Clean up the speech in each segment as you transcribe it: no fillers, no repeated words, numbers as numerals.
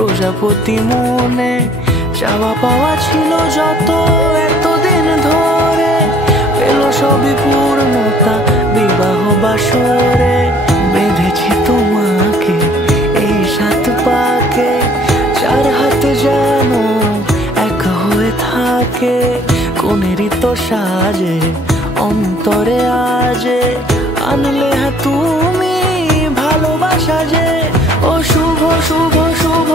প্রজাপতি মনে চাওয়া পাওয়া ছিল যত এতদিন ধরে, পেল সবই পূর্ণতা বিবাহ বাসরে। বেঁধেছি তোমাকে এই সাত পাকে, চার হাতে যেন এক হয়ে থাকে। কোনেরই তো সাজে অন্তরে আজে, আনলে হ্যাঁ তুমি ভালোবাসা যে। ও শুভ শুভ শুভ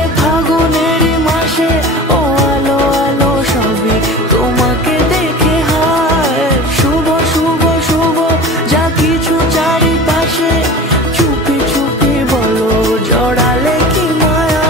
এ ফাগুনেরই মাসে, ও আলো আলো সবই তোমাকে দেখে হায়। শুভ শুভ শুভ যা কিছু চারিপাশে, চুপি চুপি বলো জড়ালে কি মায়া।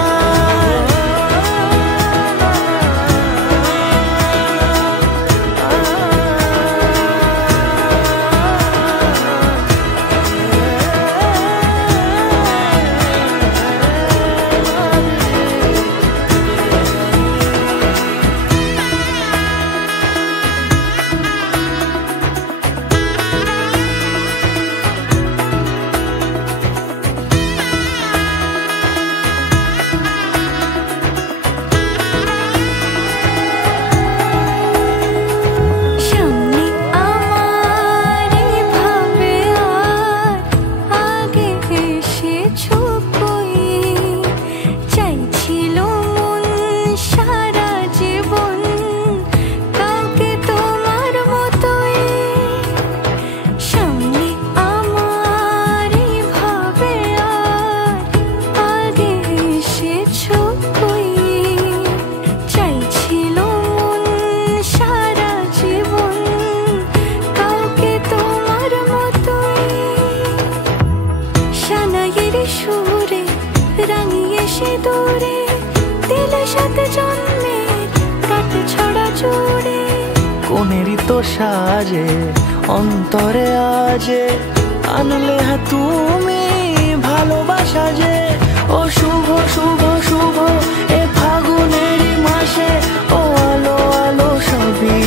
কোনেরই তো সাজে অন্তরে আজে, আনলে হ্যাঁ তুমি ভালোবাসা যে। ও শুভ শুভ শুভ এ ফাগুনেরই মাসে, ও আলো আলো সবই